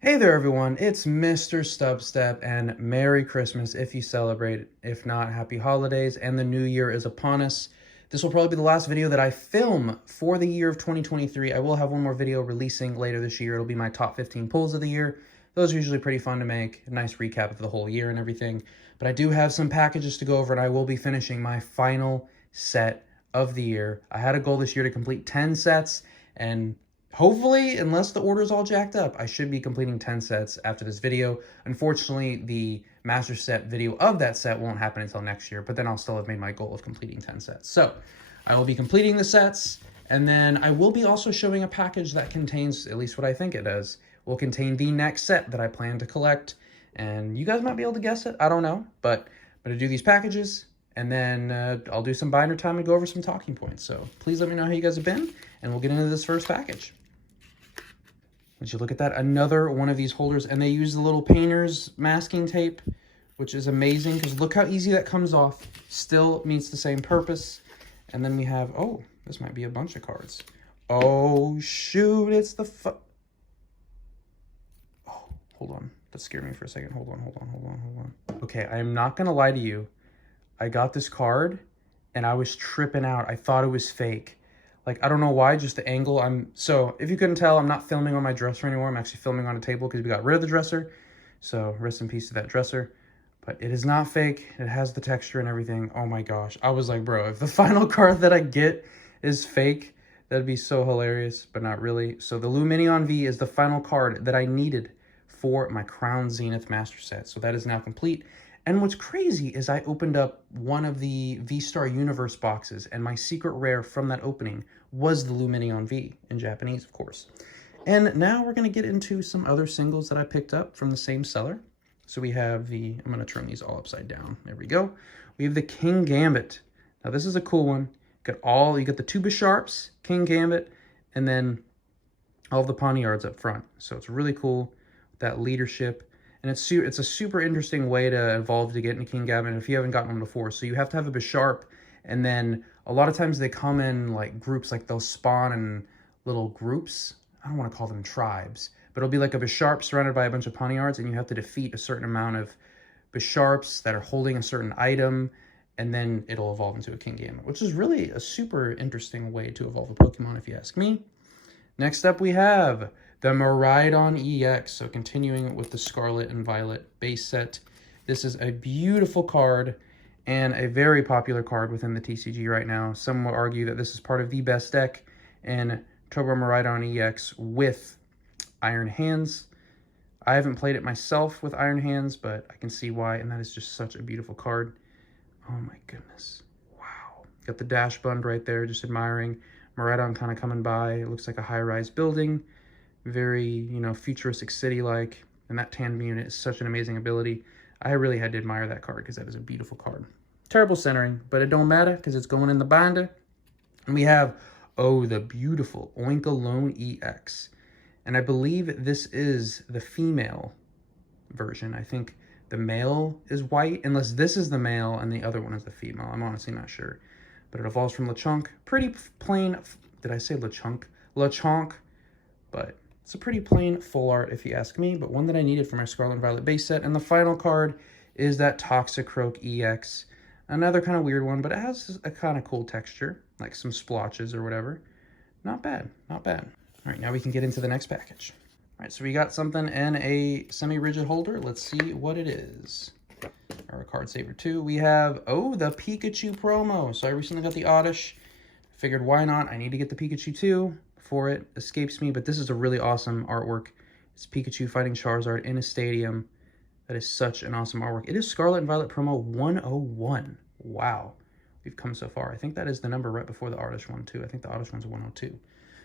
Hey there everyone, it's MisterStubstep and Merry Christmas if you celebrate. If not, Happy Holidays, and the new year is upon us. This will probably be the last video that I film for the year of 2023. I will have one more video releasing later this year. It'll be my top 15 pulls of the year. Those are usually pretty fun to make, a nice recap of the whole year and everything. But I do have some packages to go over and I will be finishing my final set of the year. I had a goal this year to complete 10 sets and hopefully, unless the order is all jacked up, I should be completing 10 sets after this video. Unfortunately, the master set video of that set won't happen until next year, but then I'll still have made my goal of completing 10 sets. So I will be completing the sets, and then I will be also showing a package that contains, at least what I think it does, will contain the next set that I plan to collect. And you guys might be able to guess it, I don't know, but I'm going to do these packages, and then I'll do some binder time and go over some talking points. So please let me know how you guys have been, and we'll get into this first package. Would you look at that? Another one of these holders, and they use the little painter's masking tape, which is amazing because look how easy that comes off. Still meets the same purpose. And then we have, oh, this might be a bunch of cards. Oh, shoot, it's the oh, hold on. That scared me for a second. Hold on. Okay, I am not going to lie to you. I got this card, and I was tripping out. I thought it was fake. Like, I don't know why, just the angle. So if you couldn't tell, I'm not filming on my dresser anymore. I'm actually filming on a table because we got rid of the dresser. So rest in peace to that dresser. But it is not fake. It has the texture and everything. Oh my gosh. I was like, bro, if the final card that I get is fake, that'd be so hilarious, but not really. So the Luminion V is the final card that I needed for my Crown Zenith Master Set. So that is now complete. And what's crazy is I opened up one of the V-Star Universe boxes, and my secret rare from that opening was the Luminion V, in Japanese, of course. And now we're going to get into some other singles that I picked up from the same seller. So we have I'm going to turn these all upside down. There we go. We have the King Gambit. Now this is a cool one. You got the two Bisharps, King Gambit, and then all of the Poniards up front. So it's really cool, that leadership. And it's a super interesting way to evolve to get into King Gambit if you haven't gotten one before. So you have to have a Bisharp, and then a lot of times they come in like groups, like they'll spawn in little groups. I don't want to call them tribes, but it'll be like a Bisharp surrounded by a bunch of Poniards, and you have to defeat a certain amount of Bisharps that are holding a certain item, and then it'll evolve into a King Gambit, which is really a super interesting way to evolve a Pokemon if you ask me. Next up we have the Miraidon EX, so continuing with the Scarlet and Violet base set. This is a beautiful card and a very popular card within the TCG right now. Some will argue that this is part of the best deck in Turbo Miraidon EX with Iron Hands. I haven't played it myself with Iron Hands, but I can see why, and that is just such a beautiful card. Oh my goodness. Wow. Got the dash bund right there, just admiring. Miraidon kind of coming by. It looks like a high-rise building. Very, futuristic city-like. And that tandem unit is such an amazing ability. I really had to admire that card because that is a beautiful card. Terrible centering, but it don't matter because it's going in the binder. And we have, oh, the beautiful Oinkologne EX. And I believe this is the female version. I think the male is white, unless this is the male and the other one is the female. I'm honestly not sure. But it evolves from Lechonk. Pretty plain, did I say Lechonk? Lechonk, but it's a pretty plain full art if you ask me, but one that I needed for my Scarlet and Violet base set. And the final card is that Toxicroak EX. Another kind of weird one, but it has a kind of cool texture, like some splotches or whatever. Not bad, not bad. All right, now we can get into the next package. All right, so we got something in a semi-rigid holder. Let's see what it is. Or a card saver too. We have, oh, the Pikachu promo. So I recently got the Oddish. Figured why not? I need to get the Pikachu too before it escapes me. But this is a really awesome artwork. It's Pikachu fighting Charizard in a stadium. That is such an awesome artwork. It is Scarlet and Violet promo 101. Wow. We've come so far. I think that is the number right before the Oddish one too. I think the Oddish one's 102.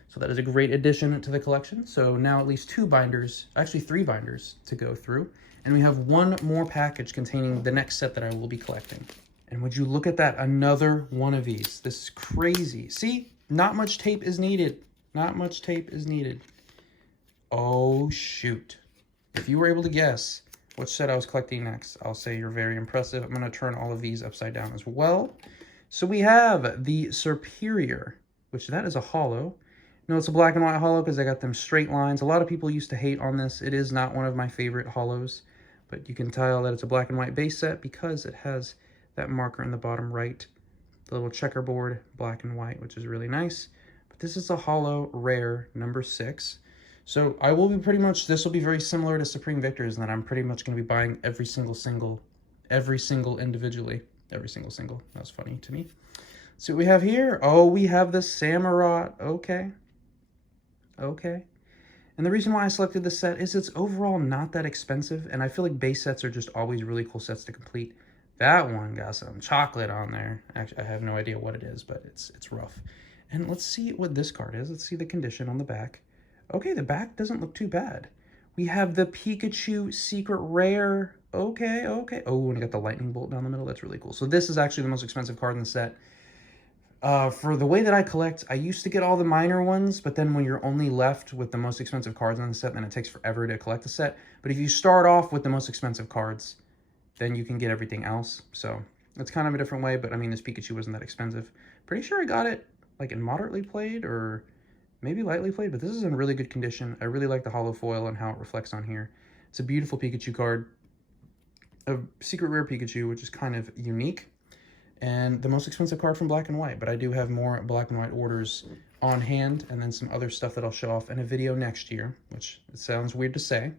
So that is a great addition to the collection. So now at least 2 binders, actually 3 binders to go through. And we have one more package containing the next set that I will be collecting. And would you look at that? Another one of these. This is crazy. See? Not much tape is needed. Not much tape is needed. Oh, shoot. If you were able to guess which set I was collecting next, I'll say you're very impressive. I'm going to turn all of these upside down as well. So we have the Superior, which that is a holo. No, it's a black and white holo because I got them straight lines. A lot of people used to hate on this. It is not one of my favorite holos, but you can tell that it's a black and white base set because it has that marker in the bottom right, the little checkerboard, black and white, which is really nice. But this is a holo rare number 6. So I will be pretty much, this will be very similar to Supreme Victors, and that I'm pretty much going to be buying every single individually. Every single single. That's funny to me. So what we have here, oh, we have the Samurott. Okay. And the reason why I selected this set is it's overall not that expensive, and I feel like base sets are just always really cool sets to complete. That one got some chocolate on there. Actually, I have no idea what it is, but it's rough. And let's see what this card is. Let's see the condition on the back. Okay, the back doesn't look too bad. We have the Pikachu Secret Rare. Okay. Oh, and I got the lightning bolt down the middle. That's really cool. So this is actually the most expensive card in the set. For the way that I collect, I used to get all the minor ones, but then when you're only left with the most expensive cards on the set, then it takes forever to collect the set. But if you start off with the most expensive cards, then you can get everything else. So it's kind of a different way, but I mean, this Pikachu wasn't that expensive. Pretty sure I got it like in moderately played or maybe lightly played, but this is in really good condition. I really like the holo foil and how it reflects on here. It's a beautiful Pikachu card, a secret rare Pikachu, which is kind of unique, and the most expensive card from Black and White. But I do have more Black and White orders on hand, and then some other stuff that I'll show off in a video next year, which it sounds weird to say.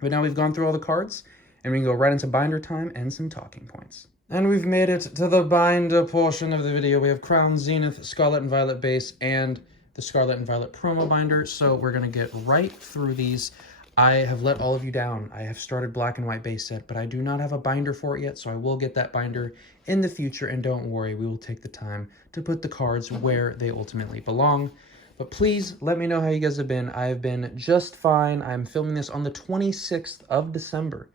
But now we've gone through all the cards, and we can go right into binder time and some talking points. And we've made it to the binder portion of the video. We have Crown Zenith, Scarlet and Violet base, and the Scarlet and Violet promo binder. So we're going to get right through these. I have let all of you down. I have started Black and White base set, but I do not have a binder for it yet, so I will get that binder in the future, and don't worry, we will take the time to put the cards where they ultimately belong. But please let me know how you guys have been. I have been just fine. I'm filming this on the 26th of December,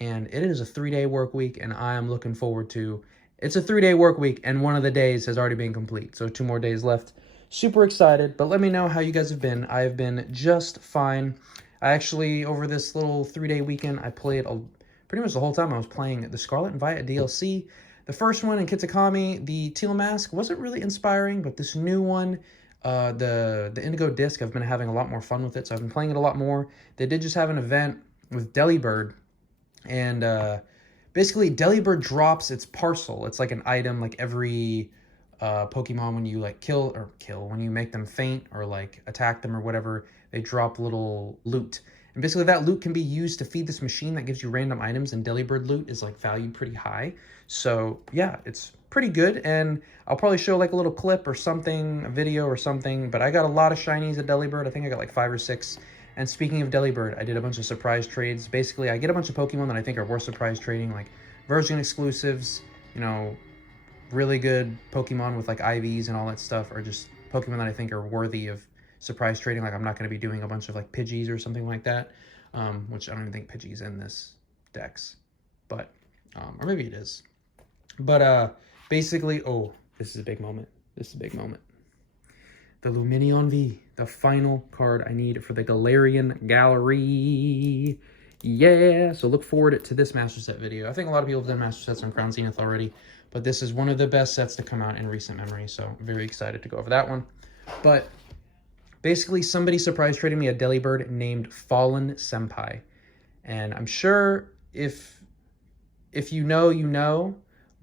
and it is a 3-day work week, and I am looking forward to... It's a 3-day work week, and one of the days has already been complete, so 2 more days left. Super excited, but let me know how you guys have been. I have been just fine. I actually, over this little 3-day weekend, I played pretty much the whole time I was playing the Scarlet and Violet DLC. The first one in Kitakami, the Teal Mask, wasn't really inspiring, but this new one, the Indigo Disc, I've been having a lot more fun with it, so I've been playing it a lot more. They did just have an event with Delibird, and basically Delibird drops its parcel. It's like an item, like every Pokemon, when you like kill, when you make them faint or like attack them or whatever, they drop little loot. And basically that loot can be used to feed this machine that gives you random items, and Delibird loot is like valued pretty high. So yeah, it's pretty good, and I'll probably show like a little clip or something, a video or something, but I got a lot of shinies at Delibird. I think I got like 5 or 6. And speaking of Delibird, I did a bunch of surprise trades. Basically, I get a bunch of Pokemon that I think are worth surprise trading, like version exclusives, you know, really good Pokemon with like IVs and all that stuff, or just Pokemon that I think are worthy of surprise trading. Like, I'm not going to be doing a bunch of like Pidgeys or something like that, which I don't even think Pidgey's in this dex, but or maybe it is. But basically, oh, this is a big moment. The Lumineon V, the final card I need for the Galarian Gallery. Yeah, so look forward to this Master Set video. I think a lot of people have done Master Sets on Crown Zenith already, but this is one of the best sets to come out in recent memory, so I'm very excited to go over that one. But basically, somebody surprise traded me a Delibird named Fallen Senpai. And I'm sure if you know, you know,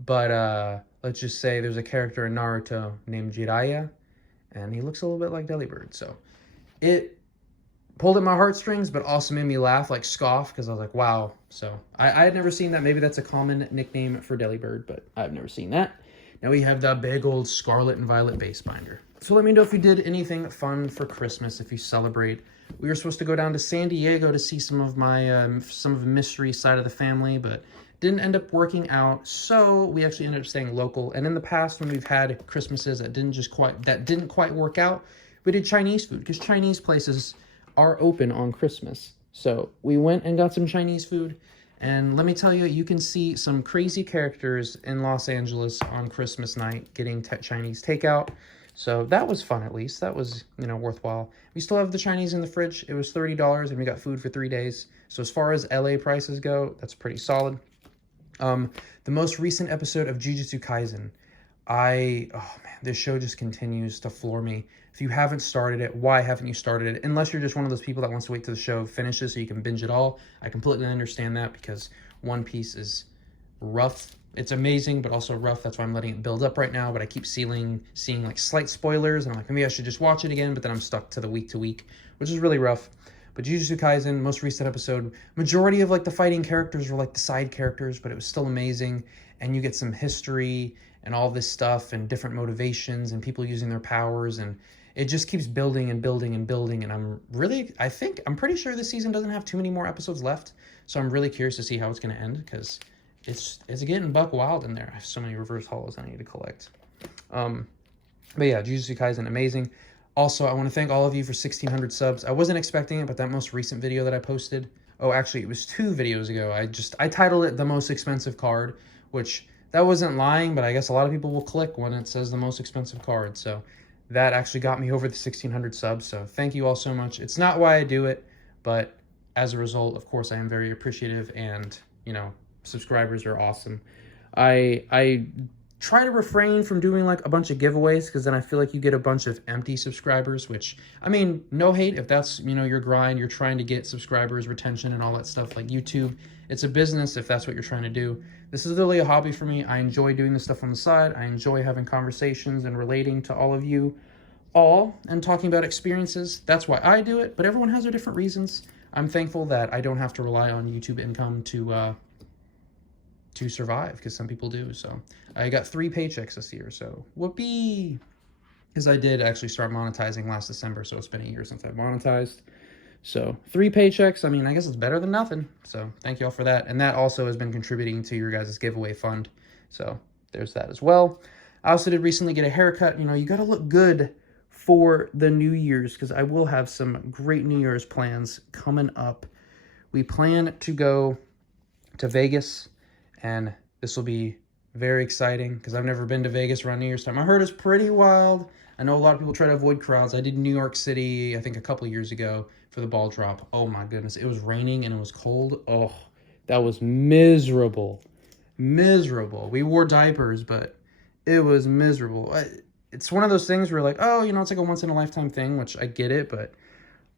but let's just say there's a character in Naruto named Jiraiya, and he looks a little bit like Delibird. So it pulled at my heartstrings, but also made me laugh, like scoff, because I was like, wow. So I had never seen that. Maybe that's a common nickname for Delibird, but I've never seen that. Now we have the big old Scarlet and Violet base binder. So let me know if you did anything fun for Christmas, if you celebrate. We were supposed to go down to San Diego to see some of my, some of the mystery side of the family, but didn't end up working out. So we actually ended up staying local. And in the past, when we've had Christmases that didn't quite work out, we did Chinese food, because Chinese places are open on Christmas. So we went and got some Chinese food. And let me tell you, you can see some crazy characters in Los Angeles on Christmas night getting Chinese takeout. So that was fun, at least. That was, you know, worthwhile. We still have the Chinese in the fridge. It was $30, and we got food for 3 days. So as far as LA prices go, that's pretty solid. The most recent episode of Jujutsu Kaisen, Oh man, this show just continues to floor me. If you haven't started it, why haven't you started it? Unless you're just one of those people that wants to wait till the show finishes so you can binge it all. I completely understand that because One Piece is rough. It's amazing, but also rough. That's why I'm letting it build up right now. But I keep seeing like slight spoilers, and I'm like, maybe I should just watch it again. But then I'm stuck to the week to week, which is really rough. But Jujutsu Kaisen, most recent episode, majority of like the fighting characters were like the side characters, but it was still amazing. And you get some history and all this stuff and different motivations and people using their powers, and it just keeps building and building and building. And I'm pretty sure this season doesn't have too many more episodes left, so I'm really curious to see how it's going to end, because it's getting buck wild in there. I have so many reverse hollows I need to collect. But yeah, Jujutsu Kaisen, amazing. Also, I want to thank all of you for 1,600 subs. I wasn't expecting it, but that most recent video that I posted, oh, actually, it was 2 videos ago. I titled it The Most Expensive Card, which that wasn't lying, but I guess a lot of people will click when it says the most expensive card. So that actually got me over the 1,600 subs. So thank you all so much. It's not why I do it, but as a result, of course, I am very appreciative, and, you know, subscribers are awesome. I try to refrain from doing like a bunch of giveaways, because then I feel like you get a bunch of empty subscribers, which, I mean, no hate if that's, you know, your grind, you're trying to get subscribers, retention, and all that stuff. Like YouTube, it's a business if that's what you're trying to do. This is really a hobby for me. I enjoy doing this stuff on the side. I enjoy having conversations and relating to all of you all and talking about experiences. That's why I do it, but everyone has their different reasons. I'm thankful that I don't have to rely on YouTube income to survive, because some people do. So I got 3 paychecks this year, so whoopee, because I did actually start monetizing last December, so it's been a year since I've monetized. So 3 paychecks, I mean, I guess it's better than nothing. So thank you all for that. And that also has been contributing to your guys' giveaway fund. So there's that as well. I also did recently get a haircut. You know, you got to look good for the New Year's, because I will have some great New Year's plans coming up. We plan to go to Vegas, and this will be very exciting, because I've never been to Vegas around New Year's time. I heard it's pretty wild. I know a lot of people try to avoid crowds. I did New York City, I think a couple years ago for the ball drop. Oh my goodness. It was raining and it was cold. Oh, that was miserable. Miserable. We wore diapers, but it was miserable. It's one of those things where like, oh, you know, it's like a once in a lifetime thing, which I get it, but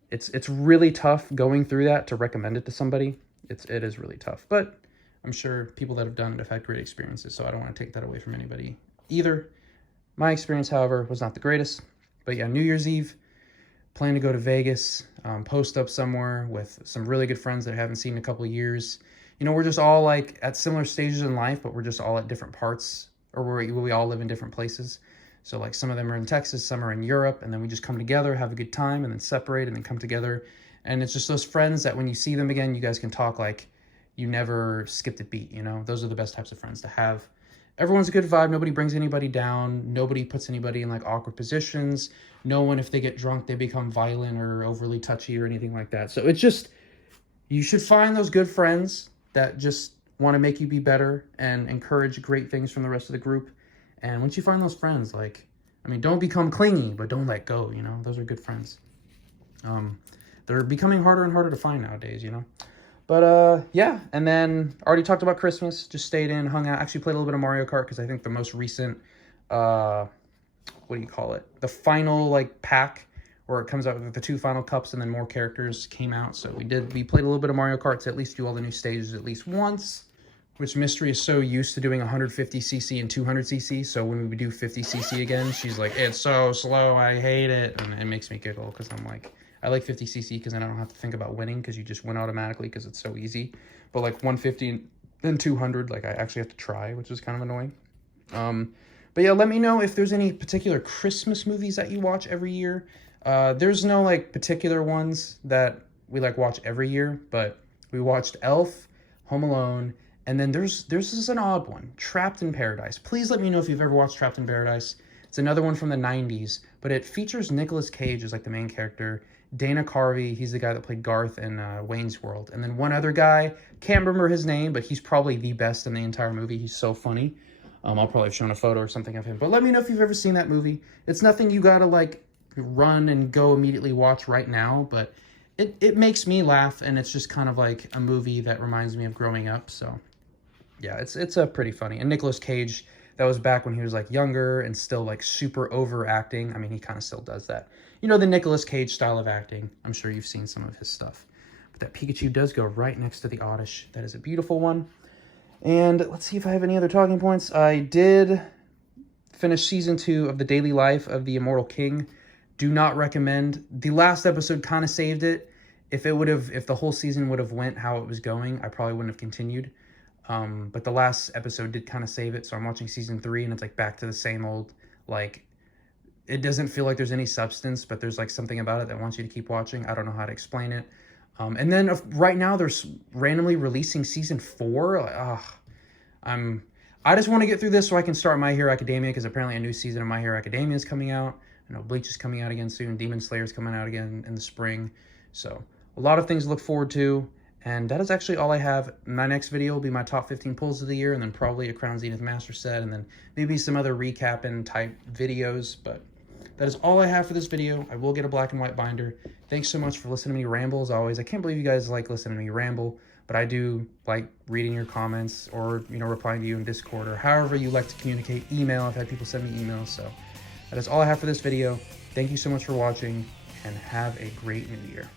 it's really tough going through that to recommend it to somebody. It is really tough, but I'm sure people that have done it have had great experiences, so I don't want to take that away from anybody either. My experience, however, was not the greatest. But yeah, New Year's Eve, plan to go to Vegas, post up somewhere with some really good friends that I haven't seen in a couple of years. You know, we're just all like at similar stages in life, but we're just all at different parts, or where we all live in different places. So like some of them are in Texas, some are in Europe, and then we just come together, have a good time, and then separate, and then come together. And it's just those friends that when you see them again, you guys can talk like you never skipped a beat, you know? Those are the best types of friends to have. Everyone's a good vibe. Nobody brings anybody down. Nobody puts anybody in like awkward positions. No one, if they get drunk, they become violent or overly touchy or anything like that. So it's just, you should find those good friends that just want to make you be better and encourage great things from the rest of the group. And once you find those friends, like, I mean, don't become clingy, but don't let go, you know? Those are good friends. They're becoming harder and harder to find nowadays, you know? But, yeah, and then already talked about Christmas, just stayed in, hung out, actually played a little bit of Mario Kart, because I think the most recent, what do you call it? The final, like, pack, where it comes out with the 2 final cups and then more characters came out. So we played a little bit of Mario Kart to at least do all the new stages at least once, which Mystery is so used to doing 150cc and 200cc. So when we do 50cc again, she's like, it's so slow, I hate it. And it makes me giggle, because I'm like, I like 50cc because then I don't have to think about winning, because you just win automatically because it's so easy. But like 150 and 200, like I actually have to try, which is kind of annoying. But yeah, let me know if there's any particular Christmas movies that you watch every year. There's no like particular ones that we like watch every year, but we watched Elf, Home Alone, and then there's this is an odd one, Trapped in Paradise. Please let me know if you've ever watched Trapped in Paradise. It's another one from the 90s, but it features Nicolas Cage as like the main character. Dana Carvey, he's the guy that played Garth in Wayne's World. And then one other guy, can't remember his name, but he's probably the best in the entire movie. He's so funny. I'll probably have shown a photo or something of him. But let me know if you've ever seen that movie. It's nothing you gotta like run and go immediately watch right now, but it makes me laugh, and it's just kind of like a movie that reminds me of growing up. So yeah, it's pretty funny. And Nicolas Cage, that was back when he was like younger and still like super overacting. I mean, he kind of still does that. You know, the Nicolas Cage style of acting. I'm sure you've seen some of his stuff. But that Pikachu does go right next to the Oddish. That is a beautiful one. And let's see if I have any other talking points. I did finish season 2 of the daily life of the Immortal King. Do not recommend. The last episode kind of saved it. If the whole season would have went how it was going, I probably wouldn't have continued. But the last episode did kind of save it. So I'm watching season 3 and it's like back to the same old, like, it doesn't feel like there's any substance, but there's like something about it that wants you to keep watching. I don't know how to explain it. And then right now they're randomly releasing season 4. I just want to get through this so I can start My Hero Academia, because apparently a new season of My Hero Academia is coming out. I know Bleach is coming out again soon. Demon Slayer is coming out again in the spring. So a lot of things to look forward to. And that is actually all I have. My next video will be my top 15 pulls of the year, and then probably a Crown Zenith Master Set, and then maybe some other recapping type videos. But that is all I have for this video. I will get a black and white binder. Thanks so much for listening to me ramble as always. I can't believe you guys like listening to me ramble, but I do like reading your comments or, you know, replying to you in Discord or however you like to communicate. Email. I've had people send me emails. So that is all I have for this video. Thank you so much for watching, and have a great new year.